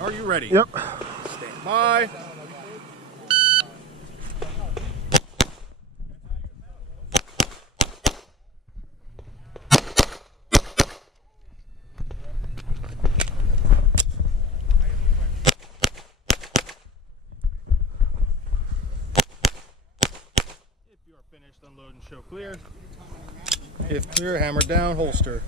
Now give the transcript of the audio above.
Are you ready? Yep. Stand by. If you are finished, unload and show clear. If clear, hammer down, holster.